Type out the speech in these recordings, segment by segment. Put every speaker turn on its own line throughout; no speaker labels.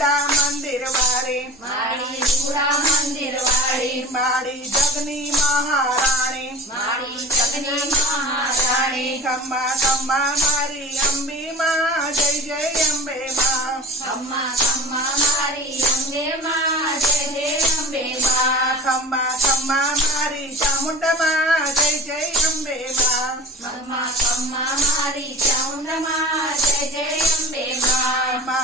కూడా मंदिर वारे
माड़ी पूरा मंदिर वारे
माड़ी जगनी महारानी
माड़ी जगनी महारानी
कम्मा कम्मा मारी अम्बे माँ जय जय अम्बे माँ
कम्मा कम्मा मारी अम्बे माँ जय जय अम्बे माँ
कम्मा कम्मा मारी चामुंड माँ जय जय अम्बे
माँ कम्मा कम्मा मारी चामुंड माँ जय जय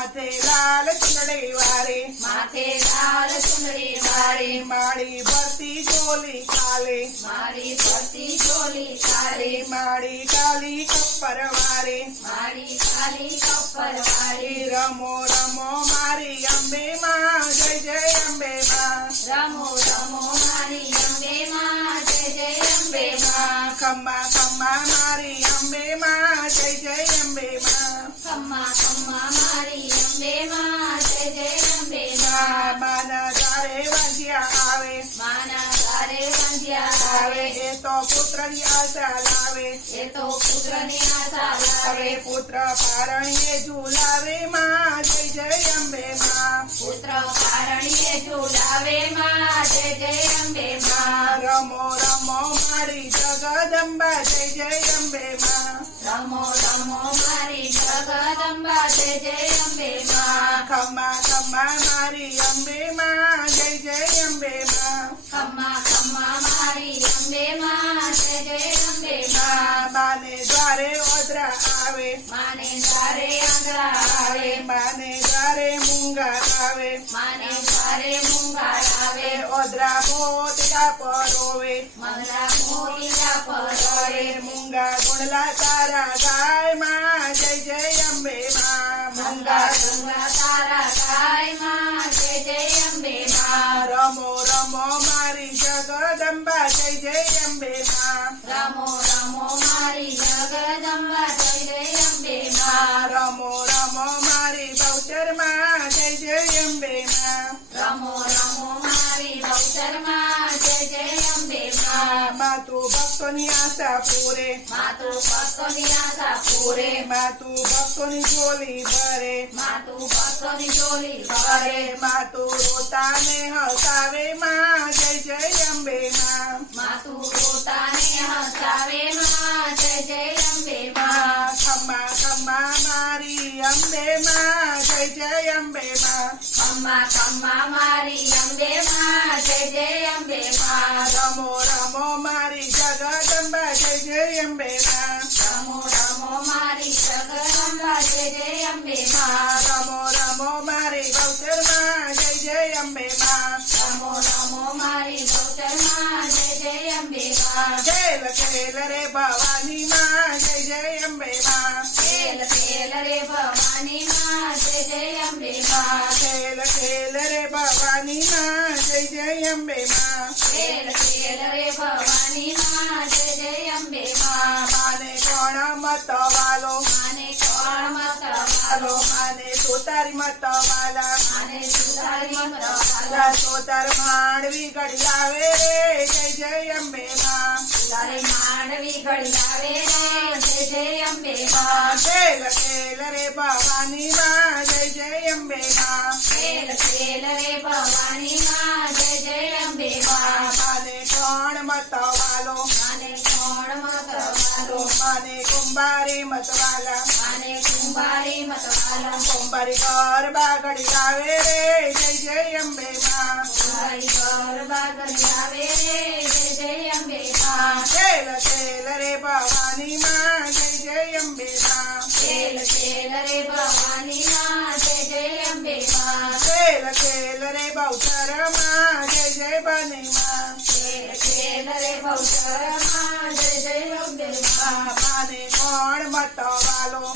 માથે લાલ ચુંદડી વાળી.
માથે લાલ ચુંદડી વાળી.
માળી ભરતી ચોલી કાલી
મારી ભરતી ચોલી કાળી
માળી કાલી કપર વાળી.
મારી કાલી કપર વાળી.
રમો રમો મારી અંબે માં જય જય અંબે માં
રમો રમો મારી અંબે માં જય જય અંબે માં
ખમ્મા
વંધ્યા આવે
આવે એ તો પુત્રની આશા લાવે
એ તો પુત્રની આશા લાવે
આવે પુત્ર પારણીએ ઝુલાવે માં જય જય અંબે માં
પુત્ર પારણીએ ઝુલાવે માં જય જય અંબે માં
રમો રમો મારી જગદંબા જય જય અંબે માં
રમો રમો મારી જગદંબા જય જય અંબે માં
ખમ્મા ખમ્મા મારી અંબે માં માને દ્વારે ઓદરા આવે
માને તારે આંગળા આવે
માને દ્વારે મૂંગા આવે
માને તારે મૂંગા આવે
ઓદરા મોતિયા પરોવે
મંગળા મોરિયા પર
અરે મૂંગા ગુણલા તારા ગાય માં જય જય અંબે માં
મંગા
મૂંગા
ગંગા તારા ગાય માં જય જય અંબે માં
રમો રમો મારી જગદંબા જય જય અંબે માં
રમો રમો મારી
રમો રમો મારી બહુચરમાં જય જય અંબે માં
રમો રમો મારી બહુચરમાં જય જય અંબે માં
માતુ ભક્તોની આશા પૂરે.
માતુ ભક્તોની આશા પૂરે.
માતુ ભક્તોની જોલી ભરે.
માતુ ભક્તોની જોલી કરે
માતુ રોતાને હસાવે માં જય જય અંબે માં
માતુ પોતાને అంబే మా. అమ్మ కమ్మ మారి అంబే
మా. జయ జయ రమో రమో మా. જય અંબે માં. ભવાની માં જય જય અંબે માં. માને કોણ મત વાલો?
માને કોણ મત વાલો?
માને સોતારી વાલા.
મત વાલો
લા માંડવી ઘડી આવે જય જય અંબે માં.
તારે માંડવી ઘડી આવે જય જય અંબે માં.
ખેલ ખેલ રે ભવાની માં જય જય અંબે માં.
ખેલ ખેલ રે ભવાની માં જય જય અંબે માં.
માને કોણ મત વાલો
માને કોણ મત વાલો
માને કુંભારી મત વાલા
માને અંબાડી મતો આલમ
અંબાડી ઘર બાગડી આવે રે જય જય અંબે માં
અંબાડી ઘર બાગડી આવે રે જય જય અંબે માં
તેલ તેલ રે ભવાની માં જય જય અંબે માં
તેલ તેલ રે ભવાની માં જય જય અંબે માં
તેલ તેલ રે બૌતર માં જય જય બને માં
તેલ તેલ રે બૌતર માં જય જય અંબે માં
માને કોણ મતવાલો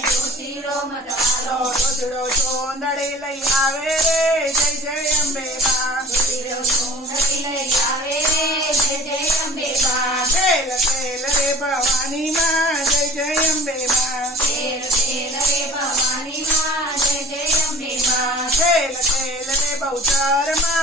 આવે રે.
આવે રે. જય જય અંબે
બા ભવાની માં જય જય અંબે માં
જય જય અંબે બા
ખેલ ખેલ રે બહુચારમાં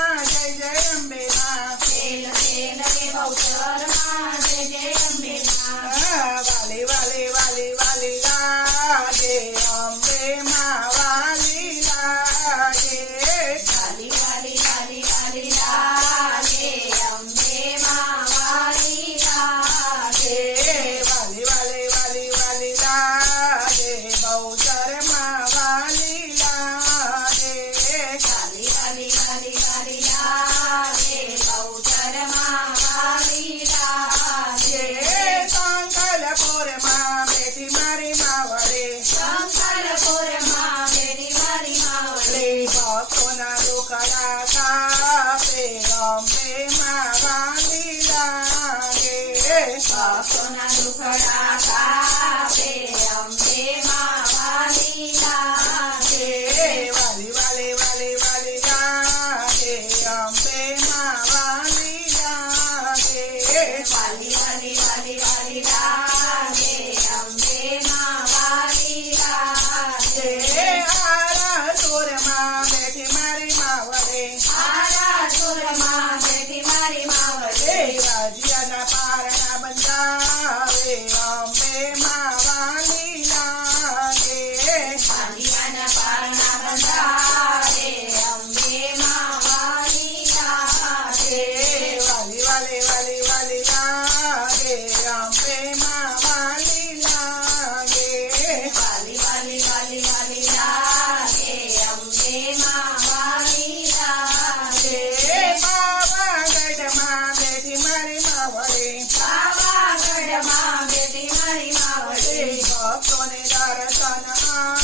Sone
Darasana